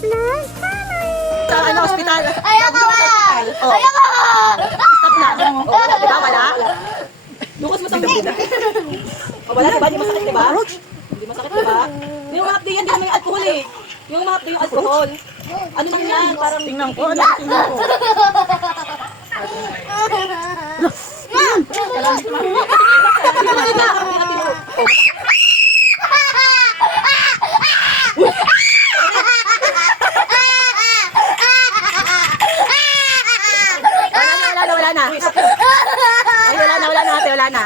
Sa ano, hospital. Ayoko! Oh. Ayoko! Stop na. Oh, diba, wala? Lukas mo sa bida. Oh, wala, diba? Hindi masakit, diba? Hindi masakit, diba? Yung mga hapdi yan, di naman yung alcohol eh. Yung mga hapdi yung alcohol. Ano lang yan? Parang tingnan ko. Ano tingnan ko? Wala na. Ay, wala na, ate, wala na.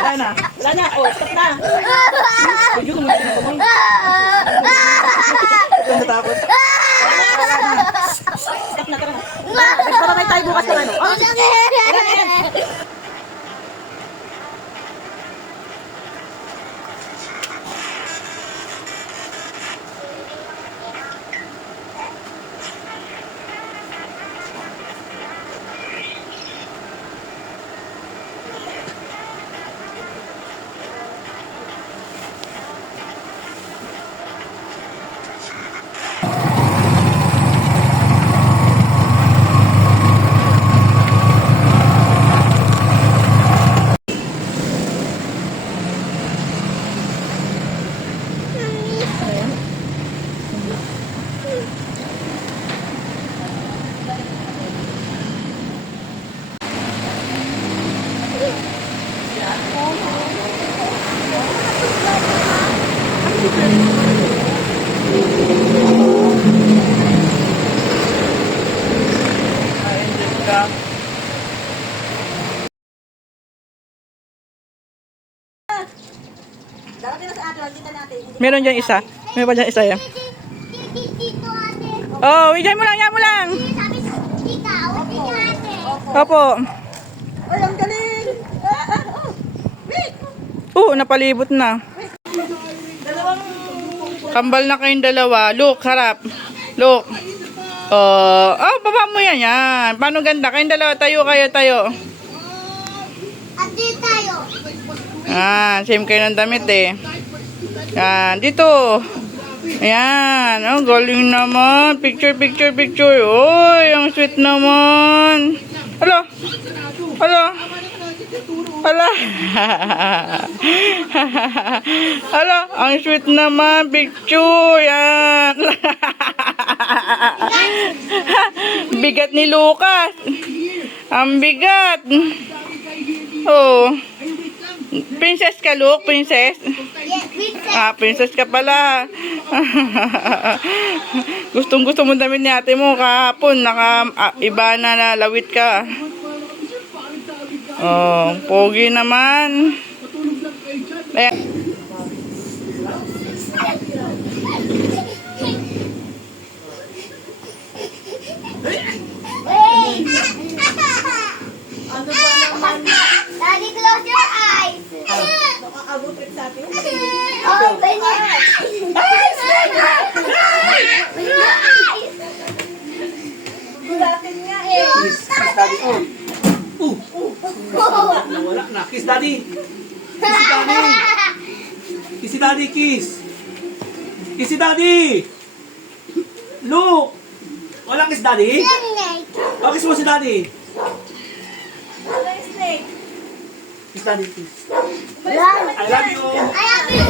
Wala na. Oh, stop na. Medyo kung hindi na kumain. Natakot. Stop na, tara na. Nagparabay tayo bukas ng ano. Oh, Meron dyan isa. Meron pa dyan isa yan. Oh, yan mo lang, yan mo lang. Opo. ay, ang galing. Wait. Napalibot na. Kambal na kayong dalawa. Look, harap. Look. Baba mo yan, yan. Paano ganda? Kayong dalawa, tayo kayo, tayo. Ati tayo. Same kayo ng damit eh. Yan, dito. Ayan, galing naman. Picture. Uy, ang sweet naman. Hala. Hala, ang sweet naman. Picture, yan. Bigat ni Lucas. Ang bigat. Oh. Princess ka, Luke? Princess? Yes, princess. Princess ka pala. Gustong-gusto mo damit ni ate mo kahapon. Iba na nalawit ka. Oh, pogi naman. Ayan. Ano ba naman? Daddy, close your eyes. Nakakagutrip sa atin. Open your eyes. Open your eyes. Gulatin nga eh. Kiss daddy. Wala na. Kiss daddy. Kiss daddy. Kiss daddy, kiss. Kiss daddy. Look. Wala kiss daddy. Oh, kiss mo si daddy. Kiss daddy, kiss. I love you. I love you.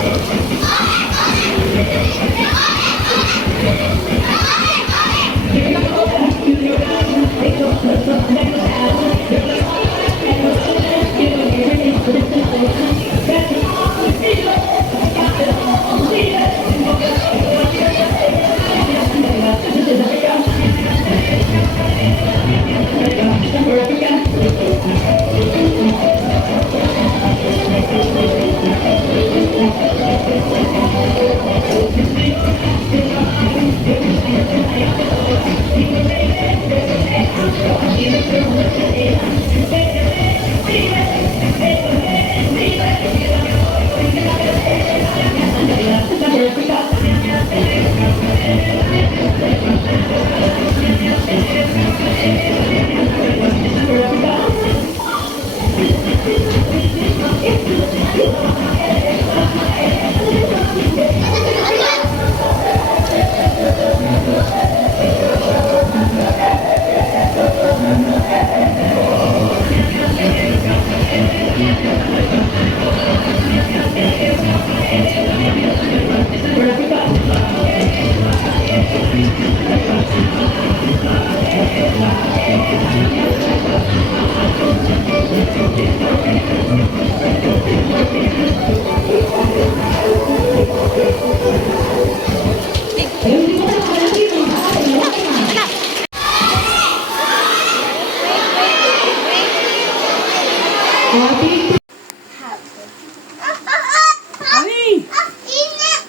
Ay! Init!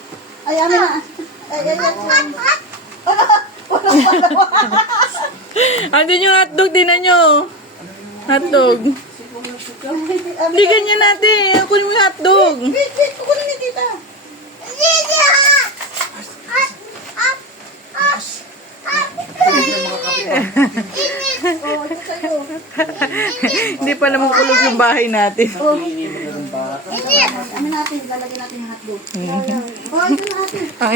Ay, amin na. Ay, ay, ay. Andun yung hotdog, tinan nyo. Hotdog. Hindi ganyan natin. Kunin mo yung hotdog. Wait, wait. Kukunin ni tita. Hindi ha! Oh, ito sa'yo. Hindi pa naman kulog yung bahay natin. Amin natin. Lalagyan natin yung hotdog. Oh, ito na natin. Ang